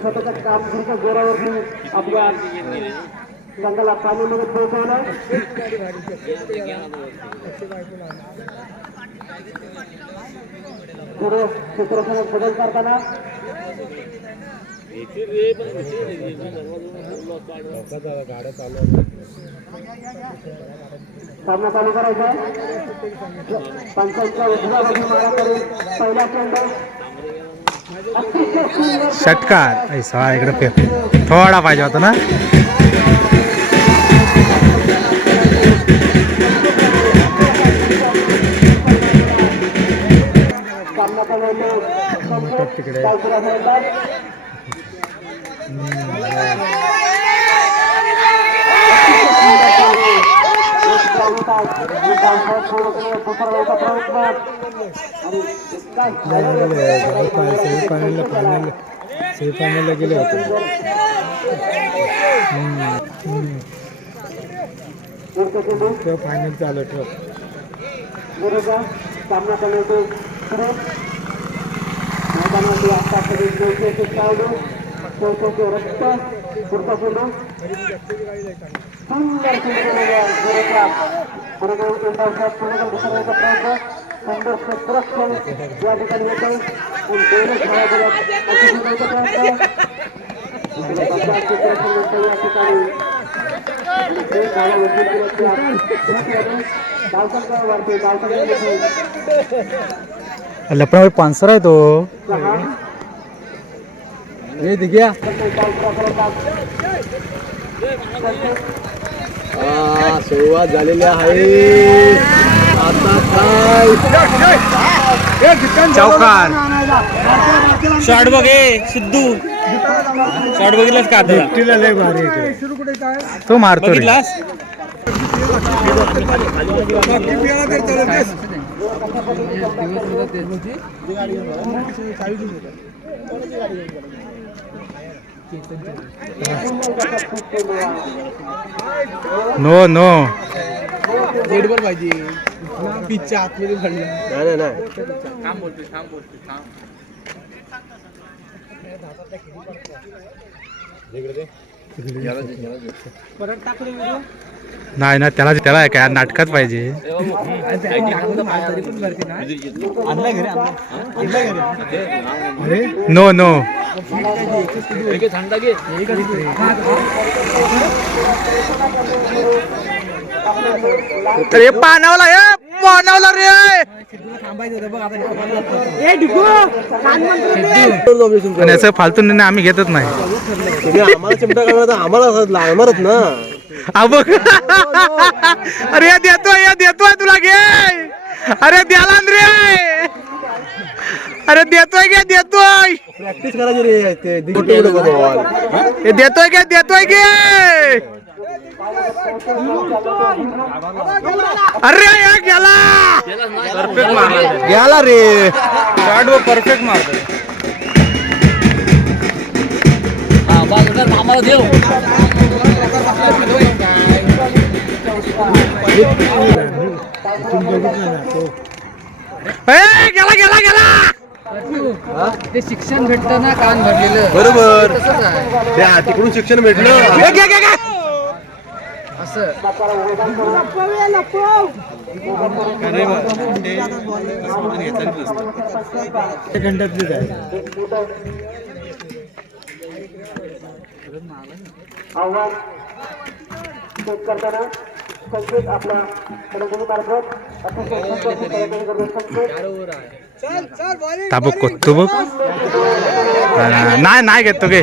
स्वतःच्या कामगिरीच्या जोरावरती आपल्या संघाला पाणीमध्ये पोहोचवलं पुढे क्षेत्रसमोर बदल करताना सामना चालू करायचा पंचायतच्या उजव्या बाजू मारा करून पहिला चेंडू अतिशय सुंदर षटकार ऐसा इकडे फेक थोडा पाहिजे होता ना? सामना तिकडे. डावखुरा फायनल सेमीफायनलला गेले होते तेव्हा फायनल चालू ठेव सामना करण्याचे चौथ्याचे रक्त पुढचा चेंडू सुंदर बरोबर पूर्ण प्रयत्न सुंदर क्षेत्रक्षण या ठिकाणी येते पण दोन्ही खेळाडूला अति सुंदरचा प्रयत्न. बचाव क्षेत्रक्षण येते या ठिकाणी आणि ते खेळाडू वरती केलं. धावसंख्या वाढते धावसंख्या येते. लपडा पानसर आहे तो. हे दिघ्या सुरुवात झालेली आहे. आता काय? चौकार. शॉर्ट बघ सिद्धू. शॉर्ट बघितलास का तो. मारतो बघितलास? नो नो नेटवर पाहिजे पिच्च्या आतमध्ये पडलं नाही नाही नाही. नाही ना त्याला त्याला आहे काय नाटकात पाहिजे. No no. अरे पानावला हे पानावला रे. आणि असं फालतू निर्णय आम्ही घेतच नाही. तुम्ही आम्हाला चिमटा करणार तर आम्हाला लागणारच ना. बघ. अरे या देतोय या देतोय तुला घे. अरे द्याला ना रे. अरे देतोय घे देतोय. प्रॅक्टिस करायची रे ते दिगटे हे देतोय घे देतोय घे. अरे या गेला! परफेक्ट मारला. गेला रे. शॉट परफेक्ट मारतो देव. गेला गेला गेला! ते शिक्षण भेटतं ना कान भरलेलं. बरोबर. त्या तिकडून शिक्षण भेटलं. असं. घंट्यातलीच आहे आव्हान चेक करताना संकेत आपला कडकून मार्फत अतिशय सुंदर प्रयत्न करतो संकेत ताबो कोत्तो बघ. नाही नाही घेत घे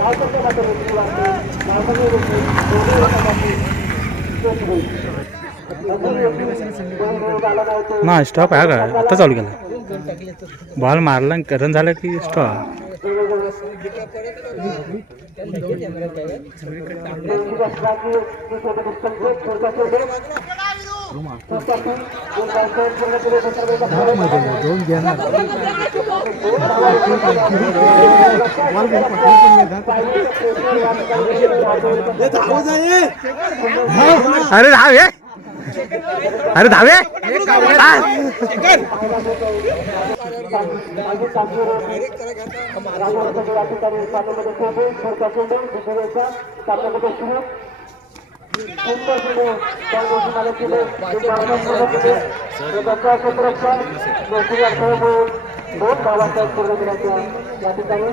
तुम्हाला ना स्टॉप आहे का? आता चालू केला. बॉल मारला रन झाला की स्टॉप अरे धावे अरे धावे! दोन गावाच्या पूर्ण केल्याच्या या ठिकाणी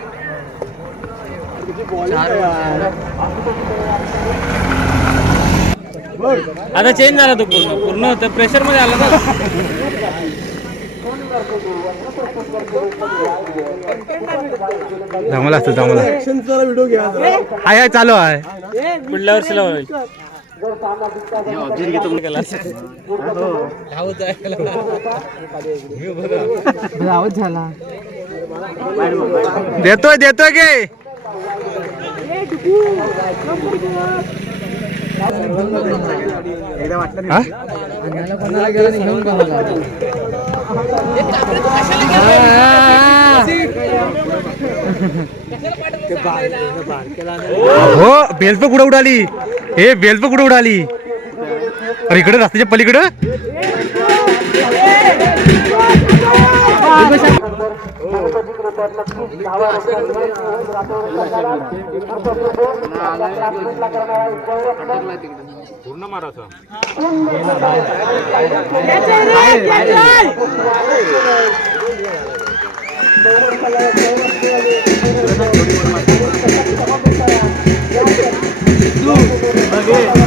आता चेंज झाला तो पूर्ण. पूर्ण होतं. प्रेशरमध्ये आला ना. जमला असतं जमला ऍक्शनचा व्हिडिओ घ्या जरा. आहे आहे, चालू आहे. पुढल्या वर्षीला होईल. धावत झाला देतोय देतोय गे हा? आणि हो बेल्प कुठं उडाली? हे बेल्प कुठं उडाली? अरे इकडे रस्त्याच्या पलीकडं? पूर्ण मारायचं सिद्धू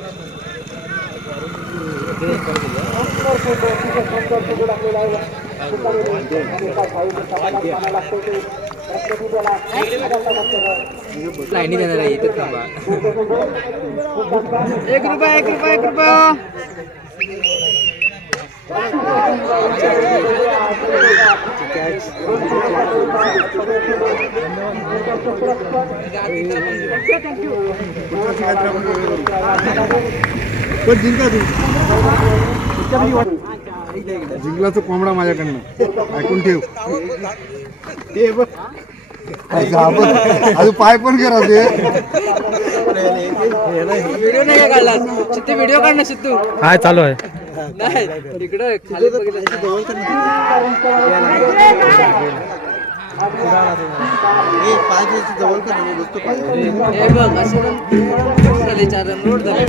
लाईनी देणार आहे इथे थांबा एक रुपया एक रुपया एक रुपया पण जिंका तू जिंकलाचं कोंबडा माझ्याकडनं. ऐकून ठेव. ते बघ. अजून पाय पण करा ते व्हिडिओ नाही काढला? सिद्धू व्हिडिओ काढ ना सिद्धू. हाय चालू आहे. नाही तिकडं खाली बघितलं. जवळ कर बसतो हे बघ असं रन झाले चार रन रोड झाले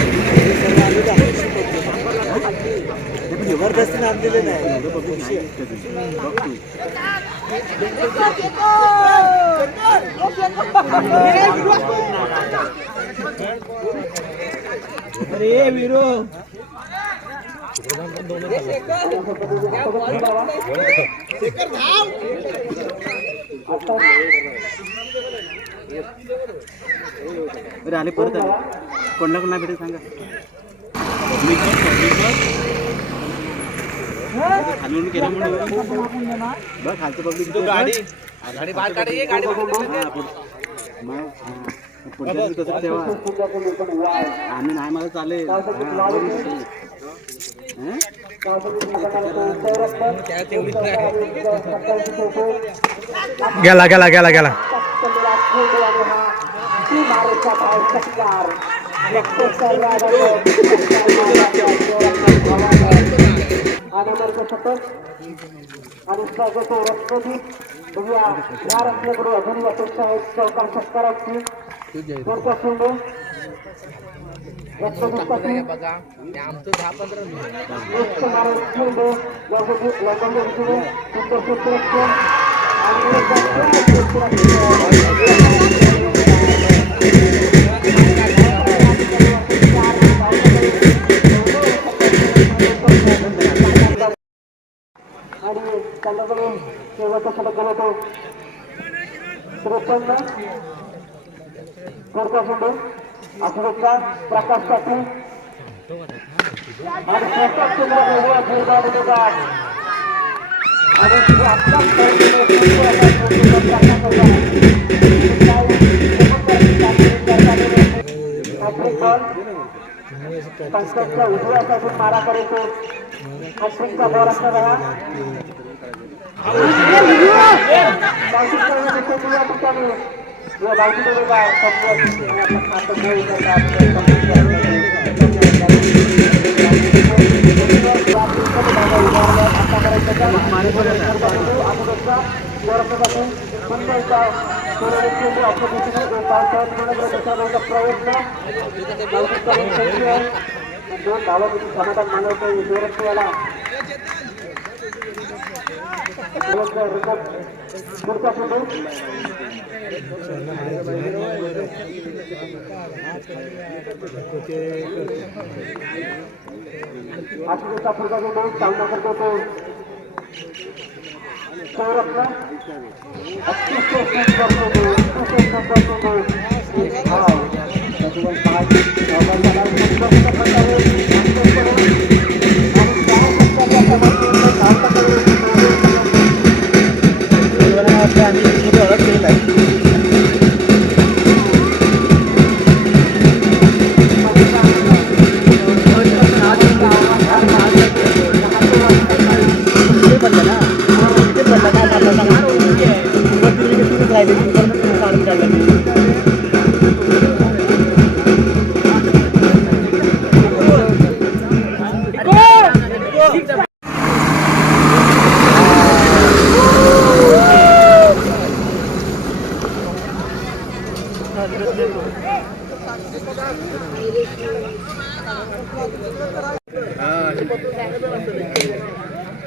जबरदस्ती आणलेले नाही. अरे वीरो. अरे आले परत आले. कोणला कोणला भेटेल सांगा. खालून केल्यामुळे बघ खालचं पब्लिक गाडी. गाडी बाहेर काढे गाडी तसं तेव्हा आम्ही नाही मला चालेल? गेला गेला गेला गेला. आणि मार्ग सतत आणि स्वागत रत्नदीप बघूया या रस्त्याकडे अजूनही अपेक्षा आहे चौकार सत्काराची पुढचा चेंडू रक्तदुष्टाची आमचं दहा पंधरा मिनिट एक मारे चेंडू यासाठी लंडनच्या दिशेने सुंदर क्षेत्ररक्षण आणि एकदा त्रेपन्न पुढचा चेंडू प्रकाश पाटील आणि स्वतः चंद्र पंकजच्या उजव्या पासून मारा करतो अश्विनचा बॉल असणार हा बाजूकडे काय समजा आता खेळ दोन धावा समाधान मानवतो जोरत्वाला पुढचा चेंडू आठवीचा पुढचा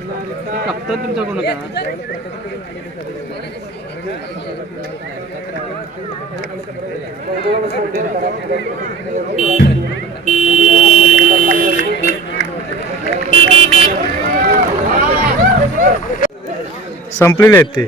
कप्तान तुमच्याकडून का? संपलेले आहेत ते.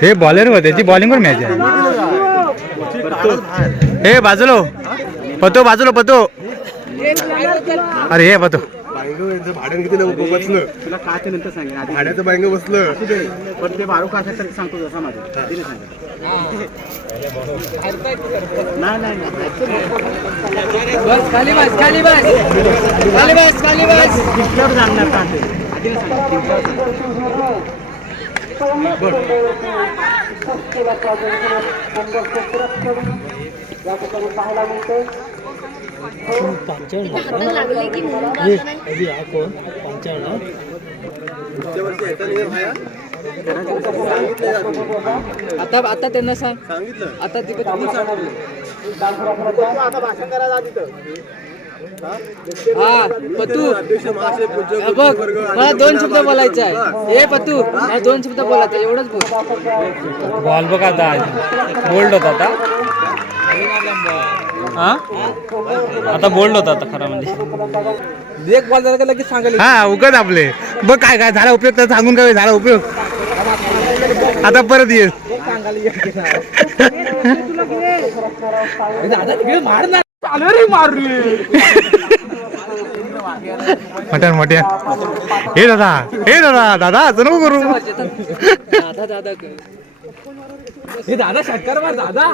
ते बॉलर वर त्याची बॉलिंगवर मॅच आहे. हे बाजूलो पतो बाजूलो पतो. अरे हे पतो. भाड्यानं किती बसलं तुला काय ते नंतर सांगेन आधी भाड्याचं बँक बसलं. पण ते बारू का असेल सांगतो जसा माझं. नाही नाही बस खाली बस खाली बस. खाली बस खाली बस. जाणणार का ते आधी नाही सांगत तिच्यावर या ठिकाणी पाहायला मिळते लागले की म्हणून आता आता त्यांना सांग. आता तिकडे हा पतू. हा, बघ मला दोन शब्द बोलायचे आहे. ए पतू मला दोन शब्द बोलायचे एवढंच बोल. बॉल बघ आता. बोल्ड होता आता. हा? आता बोल्ड होता आता खरा म्हणजे. एक बॉल झाला का लगेच सांगायला? हा उगत आपले. बघ काय काय झाला उपयोग तर सांगून काय झाला उपयोग? आता परत ये दादा मार मटन मटन. हे दादा हे दादा दादा असं नको करू. दादा दादा. कर हे दादा षटकार मार दादा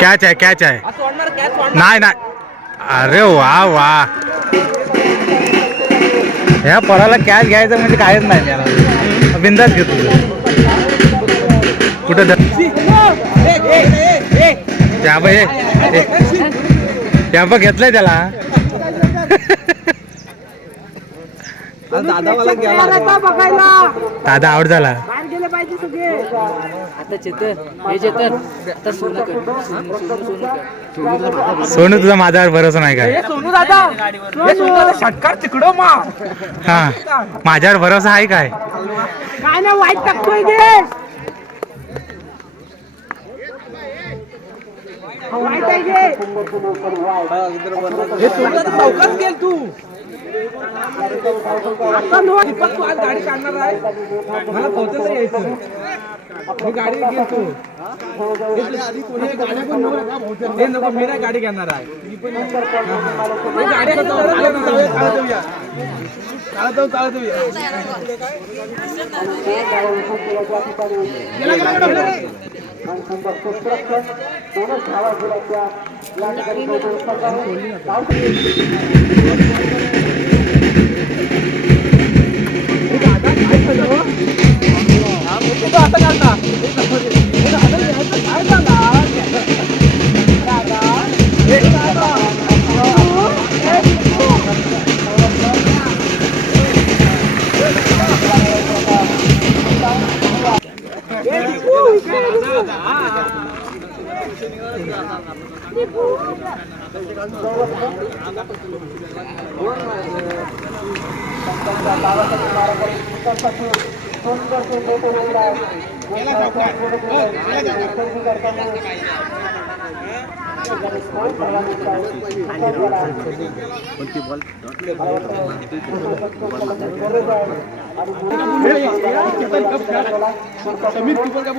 कॅच आहे कॅच आहे. नाही नाही. अरे वा वा. ह्या पराला कॅच घ्यायचं म्हणजे कायच नाही बिंदाच घेतो कुठं ध- त्या बा हे- हे- त्या बा घेतलंय त्याला. दादा आउट झाला. आता चेतन हे चेतन आता सोनं तुझा माझ्यावर भरोसा नाही काय षटकार तिकडं मा हा माझ्यावर भरोसा आहे काय? काय ना वाईट टाकतोय गे वाईट आहे गे हे सोनं चौकात गेल तू आता नो दीपक तू आज गाडी काढणार आहे मला पोहोचत यायचं मी गाडी घेतो तू हे नको मी नाही गाडी घेणार आहे गाडी चालत चालत जाऊया. आणि सुंदर दोनच धावा दिल्या त्या ठिकाणी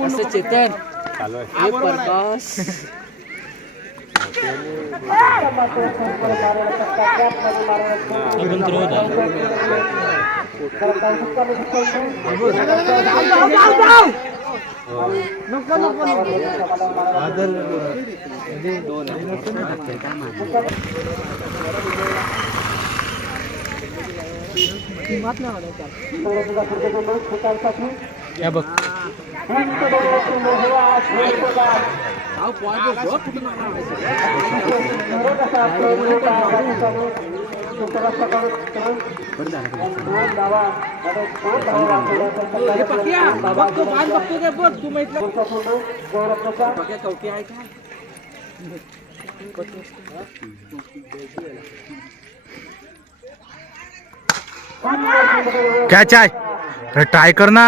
असं चेतन हे प्रकाश या बघ हे बघतो ते बघ तू माहितलं पक्या कवटी आहे का क्या आहे अरे ट्राय कर ना.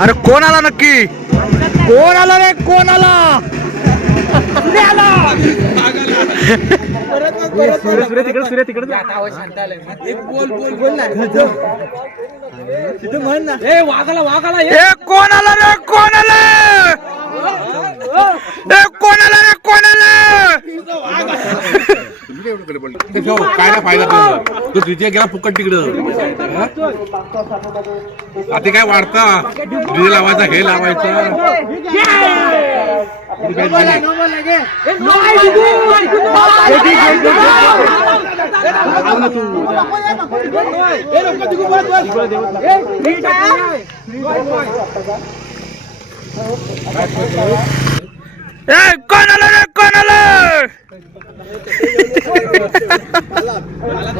अरे कोण आला नक्की? कोण आला रे? कोण आला? कोण आला रे? कोण आला? ए कोण आला रे? कोण आला. काय ना फायदा तुझा तू तिथे गेला फुकट तिकडं. आता काय वाढता? डीजे लावायचा हे लावायचा. ए कोण आला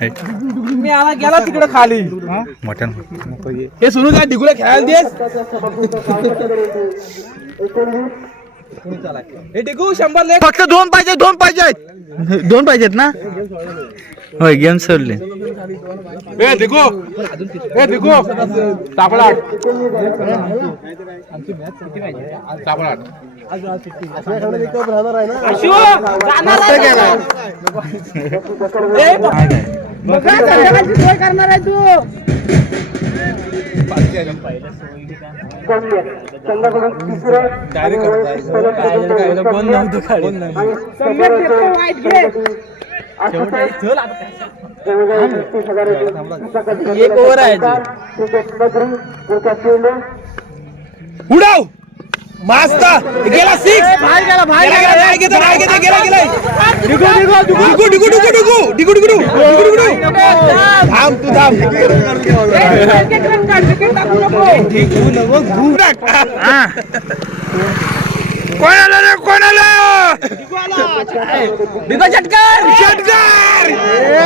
मी आला गेला तिकडे खाली. मोठ्यानं हे सुरू काय डिगुला खेळायला देस? हे डिगू शंभर फक्त दोन पाहिजे दोन पाहिजेत दोन पाहिजेत ना? होय गेम सोडले. ए दिगू! ए दिगू! सापळाट. सापळाट. मस्त गेला संघाकडून तिसरं एक ओव्हर आहे उडाव मस्त गेला सिक्स गेला गेला गेला गेला गेला गेला गेला डिगू डिगू डिगू डिगू डिगू डिगू डिगू डिगू डिगू थांब तू थांब हा. कोण कोणाला रे कोणाला? बिगो झटकार झटकार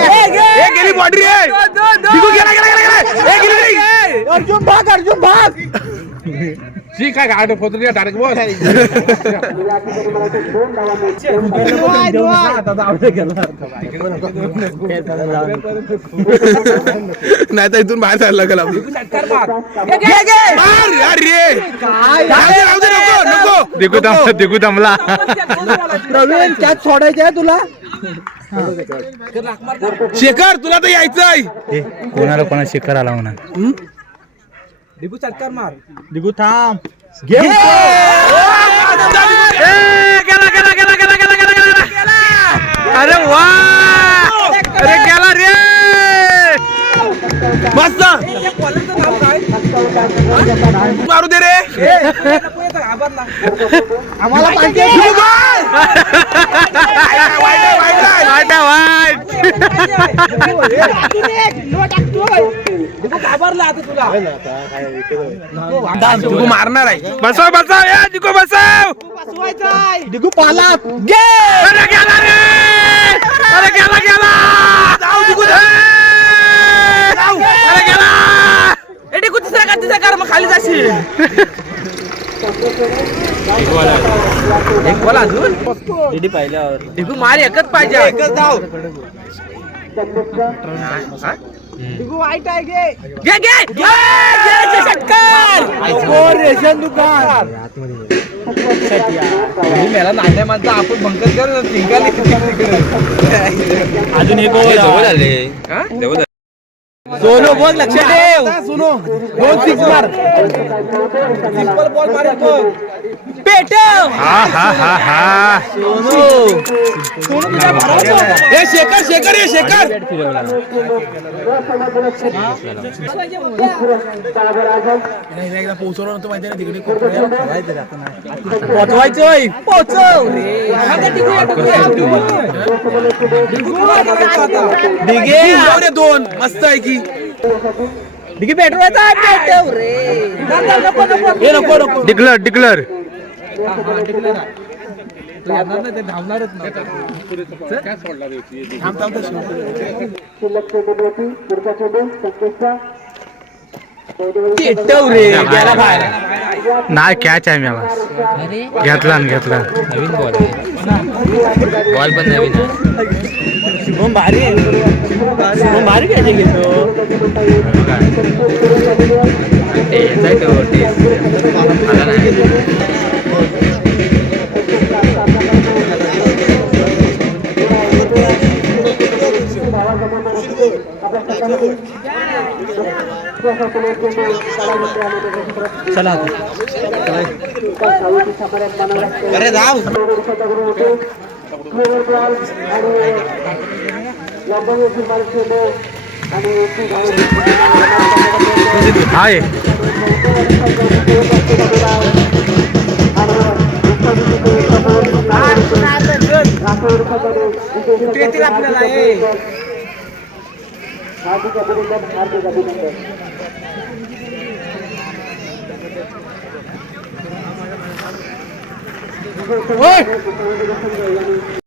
हे गेली बॉडी रे! बिगो गेला गेला गेला हे गेली अर्जुन भाग अर्जुन भाग! ठीक आहे गाडी फोटो डायरेक्ट बोल. नाही तर इथून बाहेर जायला लागेल आपलं. दमला प्रवीण त्यात सोडायचं आहे तुला? शेखर तुला तर यायचंय. कोणाला कोणा शिखर आला म्हणा. डिगू चटकार मार डिगू थांब घे अरे वा अरे गेला रे मस्त मारू दे रे आम्हाला पाहिजे. आहे. वाईट आहे, वाईट. दिगू घाबरला आता तुला. तू मारणार आहे. बसव बसव या दिगू बसव. दिगू पाला अरे गेला रे! अरे गेला गेला! जाऊ दिगू अरे गेला! ए दिगू तिसरा का तिसरा कर मग खाली जाशील. एक बोला अजून दिगू मार एकच पाहिजे एकच धाव दिगू वाईट आहे. घे घे घे घे षटकार रेशन दुकान मेला नाट्या माणसं आपण भंकर कर निघाले अजून एक जवळ आले. सोनो बोल लक्ष ठेव. सुनो. दोन सिक्स मार. सिंपल बॉल मारे बघ पेटव हा हा हा हा. ए शेखर शेखर ये शेखर. पोचवायचोय पोचव. दिघे जाऊ दे दोन. मस्त आहे की. डिगी पेटवायचा पेटव रे हे नको नको. Declare declare. नाही कॅच आहे मला. घेतला घेतला. नवीन बॉल बॉल पण नवीन शुभम भारी शुभम भारी खेळते घेतो आहे तो टेस्ट. आला नाही. হাই আপনারা जाऊ आणि ती धाव आहे